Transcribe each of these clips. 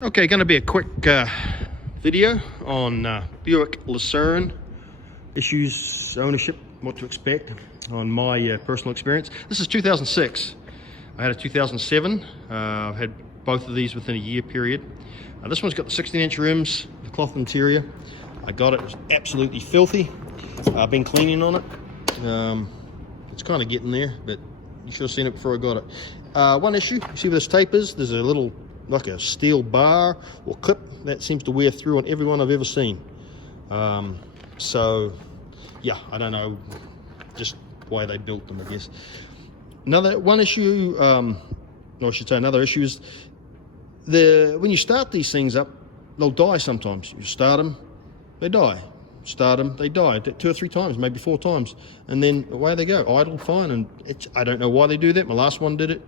Okay, going to be a quick video on Buick Lucerne issues, ownership, what to expect on my personal experience. This is 2006. I had a 2007. I've had both of these within a year period. This one's got the 16-inch rims, the cloth interior. I got it, it was absolutely filthy. I've been cleaning on it. It's kind of getting there, but you should have seen it before I got it. One issue, you see where this tape is? There's a little, like a steel bar or clip that seems to wear through on every one I've ever seen. So yeah, I don't know just why they built them, I guess. One issue, or I should say another issue, is when you start these things up, they'll die sometimes. You start them, they die. Start them, they die 2 or 3 times, maybe 4 times, and then away they go, idle, fine. And I don't know why they do that. My last one did it.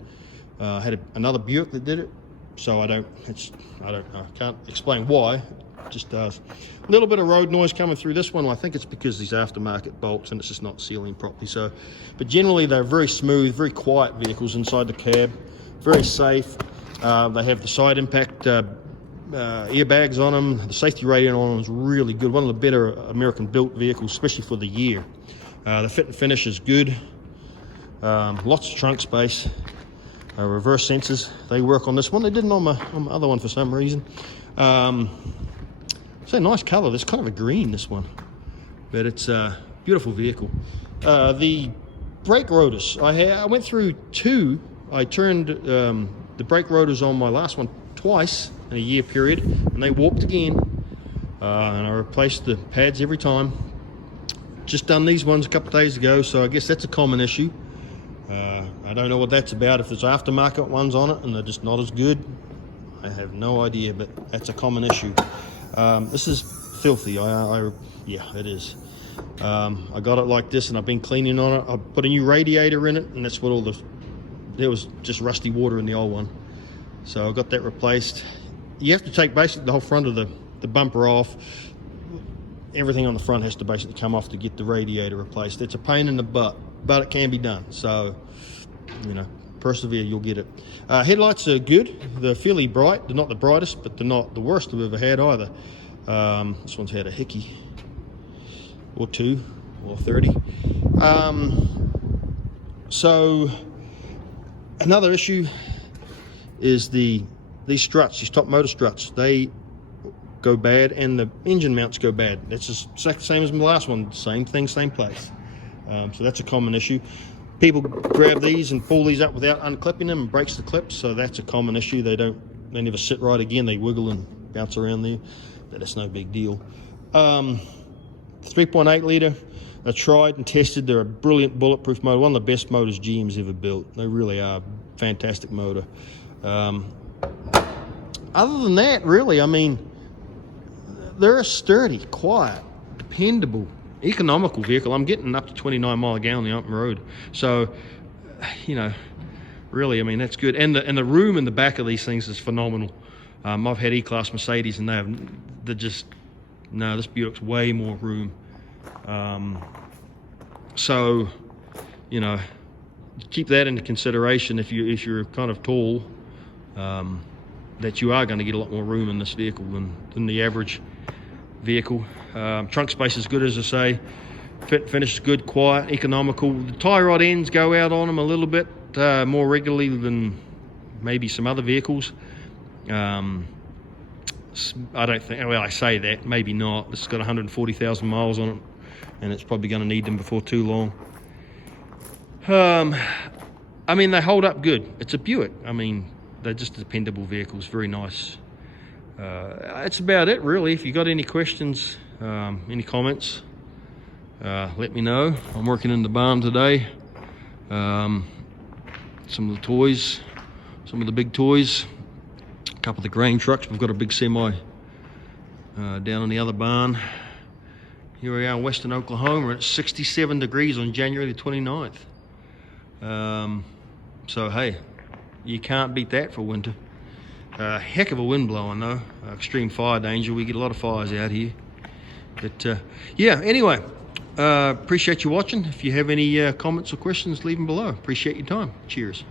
I had another Buick that did it. So I don't know, I can't explain why, it just does. A little bit of road noise coming through this one. I think it's because these aftermarket bolts and it's just not sealing properly. So, but generally they're very smooth, very quiet vehicles inside the cab, very safe. They have the side impact airbags on them. The safety rating on them is really good. One of the better American built vehicles, especially for the year. The fit and finish is good. Lots of trunk space. Reverse sensors, they work on this one. They didn't on my other one for some reason. It's a nice color. It's kind of a green, this one, but it's a beautiful vehicle. The brake rotors, I went through 2. I turned the brake rotors on my last one twice in a year period, and they warped again. And I replaced the pads every time. Just done these ones a couple of days ago, so I guess that's a common issue. I don't know what that's about. If there's aftermarket ones on it and they're just not as good, I have no idea, but that's a common issue. This is filthy. Yeah, it is. I got it like this and I've been cleaning on it. I put a new radiator in it, and that's what there was just rusty water in the old one. So I got that replaced. You have to take basically the whole front of the bumper off. Everything on the front has to basically come off to get the radiator replaced. It's a pain in the butt, but it can be done. So, you know, persevere, you'll get it. Headlights are good. They're fairly bright. They're not the brightest, but they're not the worst I've ever had either. This one's had a hickey or 2 or 30. So another issue is these struts, these top motor struts. They go bad, and the engine mounts go bad. That's just the same as my last one. Same thing, same place. So that's a common issue. People grab these and pull these up without unclipping them and breaks the clips. So that's a common issue. They never sit right again. They wiggle and bounce around there. But that's no big deal. 3.8 litre. I tried and tested. They're a brilliant bulletproof motor. One of the best motors GM's ever built. They really are. Fantastic motor. Other than that, really, I mean, they're a sturdy, quiet, dependable, economical vehicle. I'm getting up to 29 mile a gallon on the open road. So, you know, really, I mean, that's good. And the room in the back of these things is phenomenal. I've had E-Class Mercedes, and they're just, no, this Buick's way more room. So, you know, keep that into consideration if you're kind of tall, that you are going to get a lot more room in this vehicle than the average vehicle. Trunk space is good, as I say. Fit and finish is good, quiet, economical. The tie rod ends go out on them a little bit more regularly than maybe some other vehicles. I don't think, well, I say that, maybe not. It's got 140,000 miles on it, and it's probably going to need them before too long. I mean, they hold up good. It's a Buick. I mean, they're just dependable vehicles, very nice. That's about it, really. If you got any questions, any comments, let me know. I'm working in the barn today. Some of the toys, some of the big toys, a couple of the grain trucks. We've got a big semi down in the other barn. Here we are in western Oklahoma. It's 67 degrees on January the 29th. So hey, you can't beat that for winter. Heck of a wind blowing though. Extreme fire danger. We get a lot of fires out here. But yeah, anyway, appreciate you watching. If you have any comments or questions, leave them below. Appreciate your time. Cheers.